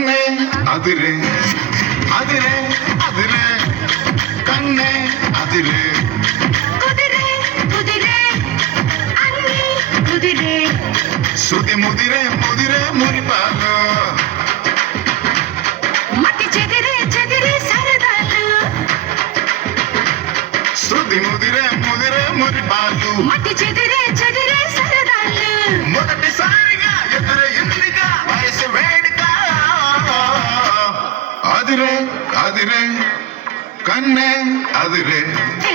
కన్నే అదిరే అదిరే అదిరే కన్నే అదిరే కుదిరే కుదిరే అన్ని కుదిరే శృతి ముదిరే ముదిరే మురిపాలు మతి చెదిరే చెదిరే సరదాలు శృతి ముదిరే ముదిరే మురిపాలు మతి చెదిరే చెదిరే సరదాలు మొదటిసారిగా ఎదురే ఎన్నిక వయసు వేడుక అదిరే అదిరే కన్నే అదిరే ఏ